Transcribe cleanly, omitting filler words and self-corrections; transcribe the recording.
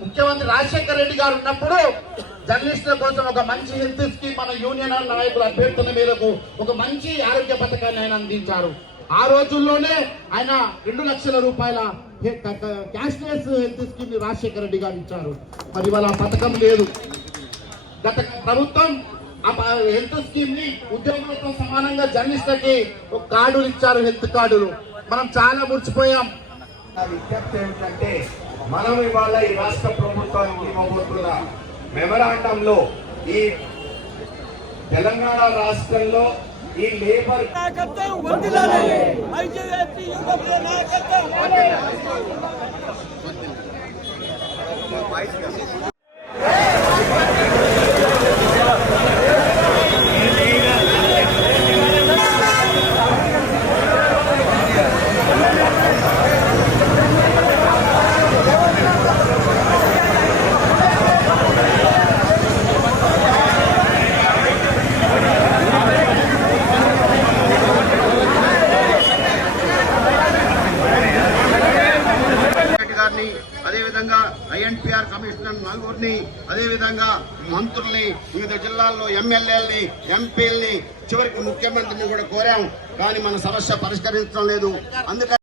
ముఖ్యమంత్రి రాజశేఖర రెడ్డి గారు ఉన్నప్పుడు జర్నలిస్టుల కోసం ఒక మంచి హెల్త్ స్కీమ్ మన యూనియన్ నాయకుల అభ్యర్థన మేరకు ఒక మంచి ఆరోగ్య పథకాన్ని ఆయన అందించారు. ఆ రోజుల్లోనే ఆయన 2 లక్షల రూపాయల క్యాష్లెస్ హెల్త్ స్కీమ్ ని రాజశేఖర రెడ్డి గారు ఇచ్చారు. మరి వాళ్ళ పథకం లేదు. గత ప్రభుత్వం హెల్త్ స్కీమ్ ని ఉద్యోగులతో సమానంగా జర్నలిస్టులకి ఒక కార్డులు ఇచ్చారు, హెల్త్ కార్డులు. మనం చాలా మురిచిపోయాం. విజ్ఞప్తి ఏమిటంటే మనం ఇవాళ ఈ రాష్ట్ర ప్రభుత్వానికి ఇవ్వబోతున్న మెమరాండంలో ఈ తెలంగాణ రాష్ట్రంలో ఈ లేబర్ అదేవిధంగా ఐఎన్పిఆర్ కమిషనర్ నలుగురిని, అదేవిధంగా మంత్రుల్ని, వివిధ జిల్లాల్లో ఎమ్మెల్యేలని, ఎంపీలని, చివరికి ముఖ్యమంత్రిని కూడా కోరాం. కానీ మన సమస్య పరిష్కరించడం లేదు. అందుకని